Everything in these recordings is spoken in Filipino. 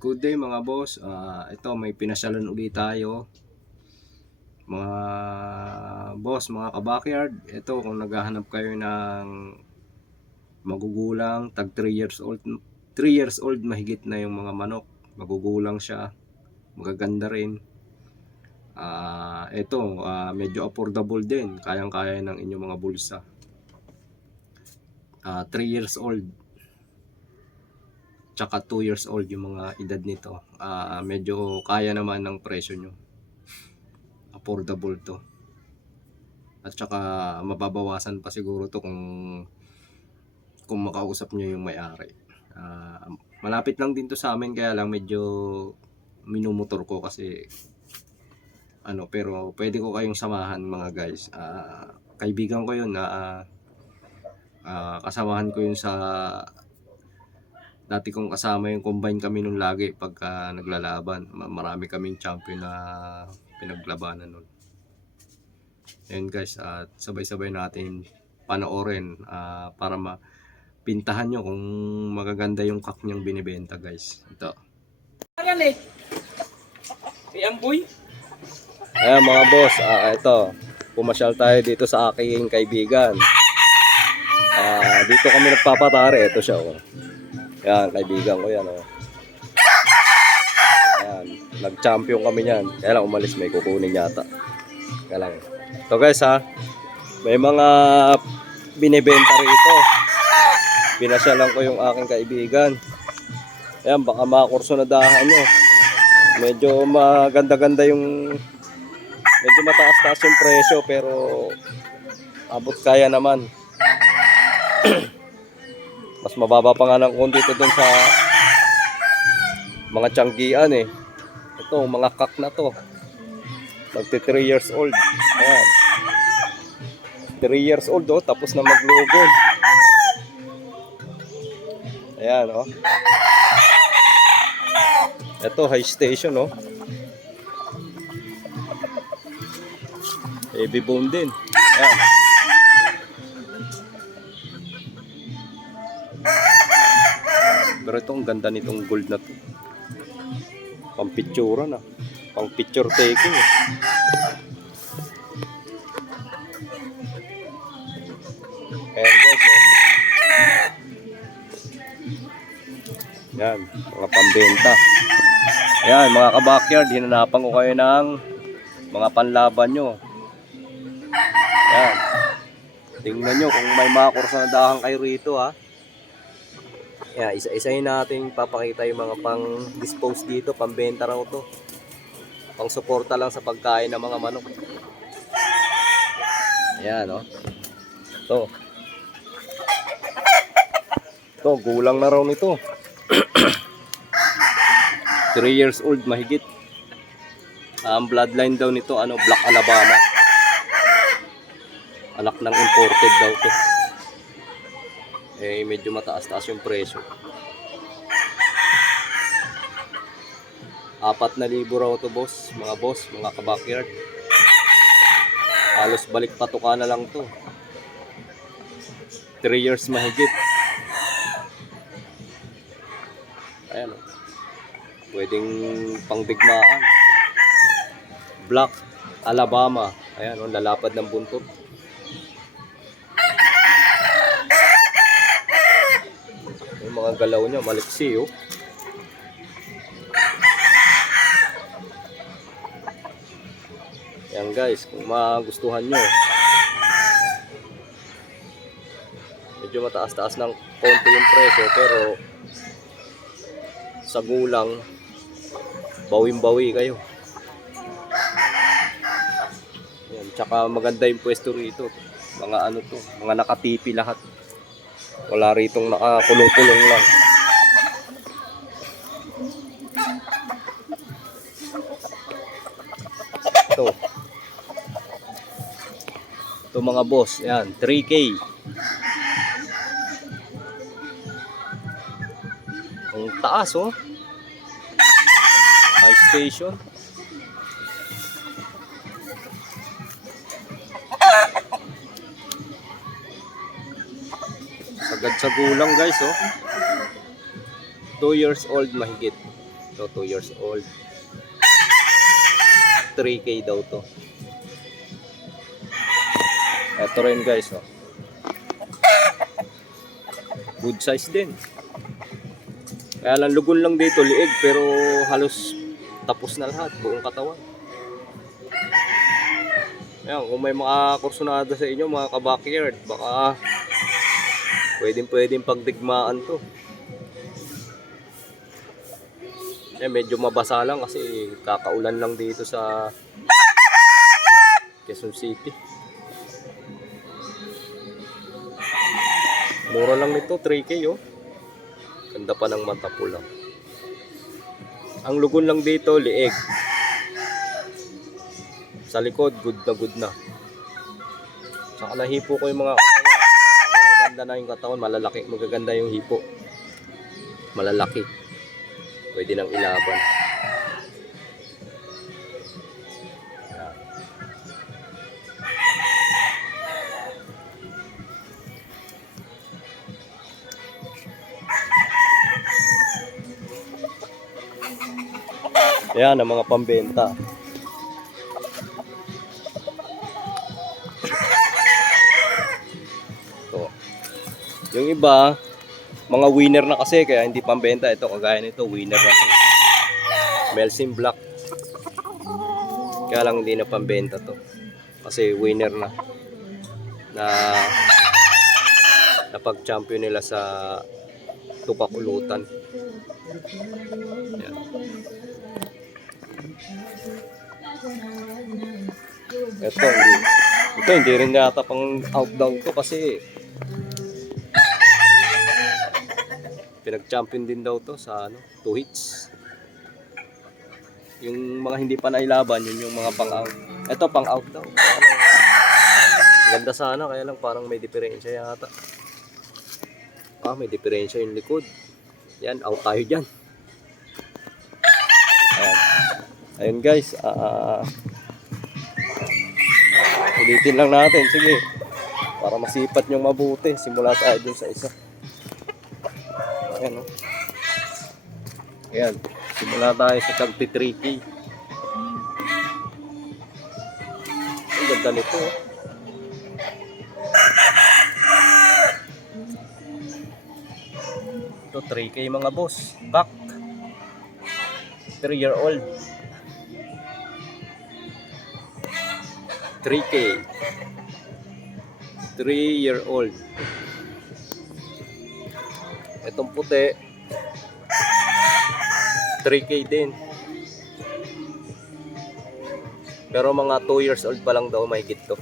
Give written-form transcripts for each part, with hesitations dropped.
Good day mga boss. Ito may pinasyalan ulit tayo. Mga boss, mga ka-backyard. Ito kung naghahanap kayo ng magugulang, tag 3 years old. 3 years old mahigit na yung mga manok. Magugulang siya. Magaganda rin. Ito, medyo affordable din. Kayang-kaya ng inyong mga bulsa. 3 years old. Tsaka 2 years old yung mga edad nito. Medyo kaya naman ng presyo nyo. Affordable to. At saka mababawasan pa siguro to kung makausap nyo yung may-ari. Malapit lang din to sa amin, kaya lang medyo minumotor ko kasi pero pwede ko kayong samahan mga guys. Kaibigan ko yun na kasamahan ko yun sa dati kong kasama, yung combine kami nung lagi pagka naglalaban. Marami kaming champion na pinaglabanan nun. Ayun guys, at sabay-sabay natin panoorin para mapintahan nyo kung magaganda yung kak niyang binibenta guys. Ito. Amboy? Ayan mga boss, ito. Pumasyal tayo dito sa aking kaibigan. Dito kami nagpapatari. Ito siya. Oh. Ayan, kaibigan ko yan. Oh. Ayan, nag-champion kami yan. Kaya lang umalis, may kukunin yata. Kaya lang. Ito guys may mga binibenta rito. Pinasyalan ko yung aking kaibigan. Ayan, baka makursunadahan nyo. Medyo maganda-ganda yung, medyo mataas-taas yung presyo, pero abot kaya naman. Mas mababa pa nga ng konti ito dun sa mga tiyanggian eh. Ito, mga kak na to. Magti 3 years old. Ayan. 3 years old tapos na maglugod. Ayan Ito, high station heavy bone din. Ayan. Pero itong ganda nitong gold na to. Pang picture na. Pang picture taking Ayan guys Yan, mga pambenta. Ayan, mga ka-backyard, hinanapan ko kayo ng mga panlaban nyo. Ayan. Tingnan nyo kung may mga kursanadahan kayo rito Ayan, isa-isahin natin papakita yung mga pang-dispose dito, pambenta raw to. Pang-suporta lang sa pagkain ng mga manok. Ayan Ito, gulang na raw nito. 3 years old mahigit. Ang bloodline daw nito Black Alabama. Anak ng imported daw to. Medyo mataas-taas yung presyo. 4,000 raw to boss, mga ka-backyard. Halos balik patuka na lang to. 3 years mahigit. Ayan pwedeng pangdigmaan. Black Alabama. Ayan lalapad ng buntot. Yung mga galaw niya maliksi Ayan guys, kung magustuhan nyo, medyo mataas-taas ng konti yung presyo, pero sa gulang bawing-bawi kayo. Ayan, tsaka maganda yung pwesto rito. Mga mga nakatipi lahat. Wala ritong nakakulong-kulong lang. Ito mga boss, yan, 3K. Ang taas high station. Sagad sa gulang guys 2 years old mahigit. So 2 years old. 3K daw to. Ito rin guys, oh. Good size din. Kaya lang lugon lang dito, liig, pero halos tapos na lahat, buong katawan. Ayan, kung may mga kursunada sa inyo, mga ka-backyard, baka pwedeng pagdigmaan to. Ayan, medyo mabasa lang kasi kakaulan lang dito sa Quezon City. Mura lang nito, 3K oh. Ganda pa ng mata pula. Ang lugon lang dito, liig. Sa likod, good na. Saka nahipo ko yung mga katawan. Magaganda na yung katawan, malalaki. Magaganda yung hipo. Malalaki. Pwede nang ilaban. Ayan ang mga pambenta. Ito. Yung iba, mga winner na kasi kaya hindi pambenta. Ito kagaya nito, winner na. Melsim Black. Kaya lang hindi na pambenta to. Kasi winner na. Na pag-champion nila sa Tupakulutan. Ayan. Ito hindi rin yata pang outdown to kasi pinag-champion din daw to sa 2 hits. Yung mga hindi pa nailaban, yun yung mga pang-out. Ito pang-out daw. Ganda sana, kaya lang parang may diferensya yata. May diferensya yung likod. Yan, out tayo dyan. Ayun guys, ulitin lang natin, sige. Para masipat yung mabuti. Simula tayo dun sa isa. Ayan, oh. Ayan, simula tayo sa 33K. Ang ganda nito, oh. Ito 3K mga boss. Back 3-year-old. 3K 3-year-old. Itong puti 3K din. Pero mga 2 years old pa lang daw mahigit to.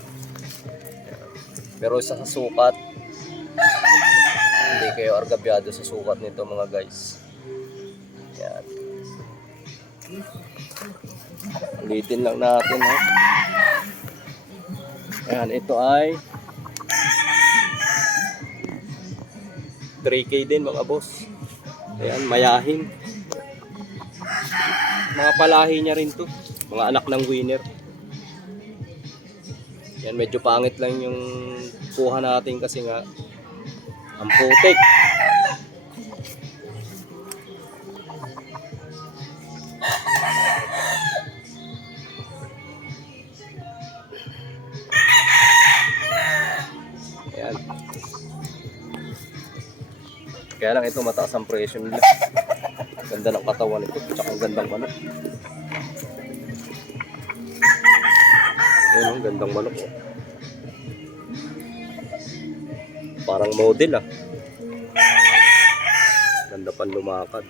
Pero sa sukat, hindi kayo argabyado sa sukat nito mga guys. Yan. Ulitin lang natin, ha. Ayan, ito ay 3K din mga boss. Ayan, mayahin. Mga palahi niya rin to. Mga anak ng winner. Yan, medyo pangit lang yung kuha natin kasi nga ang putik. Ayan. Kaya lang ito mataas ang presyo nila. Ganda ng katawan nito, tsaka ang gandang manok. Ayan, ang gandang manok, oh. Parang model, ah. Ganda pan lumakad.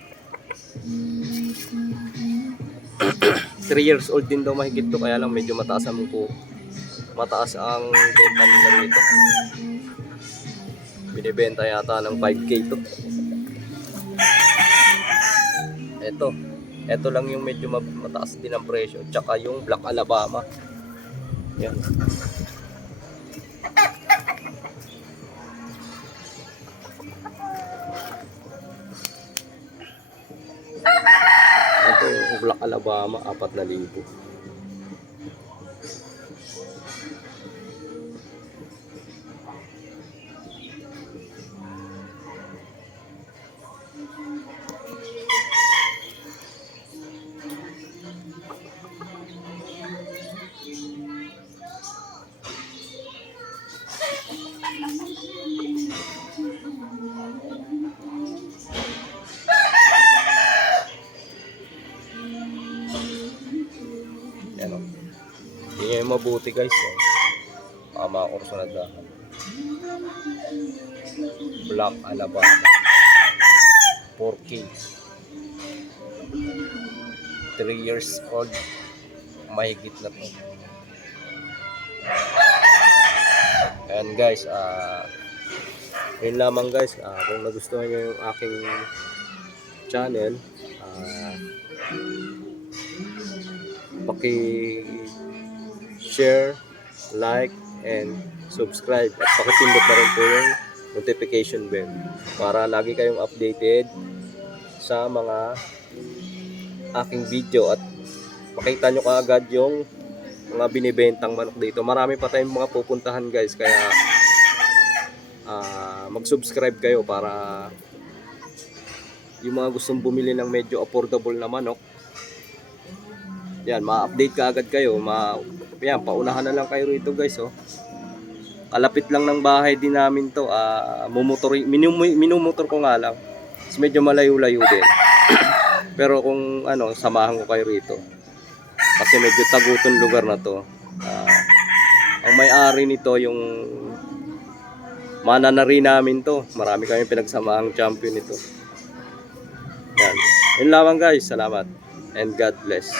3 years old din daw mahigit to, kaya lang medyo mataas ang benta nila rito. Binibenta yata ng 5K to. Ito lang yung medyo mataas din ang presyo, tsaka yung Black Alabama. Yan. Ito yung Black Alabama, 4,000. mabuti guys. Mga kurso na dahan. Black Alabama. 4K. 3 years old. Mahigit na to. Ayan guys, yun lamang guys. Kung nagustuhan nyo yung aking channel, paki-share, like, and subscribe. At pakipindot na rin po yung notification bell para lagi kayong updated sa mga aking video at makita nyo kaagad yung mga binibentang manok dito. Marami pa tayong mga pupuntahan guys, kaya mag-subscribe kayo para yung mga gustong bumili ng medyo affordable na manok, yan, ma-update ka agad kayo. Yan, paunahan na lang kayo rito guys. Kalapit lang ng bahay din namin to. Minumotor ko nga lang. Medyo malayo-layo din. Pero kung ano, samahan ko kayo rito. Kasi medyo taguton lugar na to. Ang may-ari nito yung mananari namin to. Marami kami pinagsamahang champion nito. Yan. Yun lamang guys. Salamat. And God bless.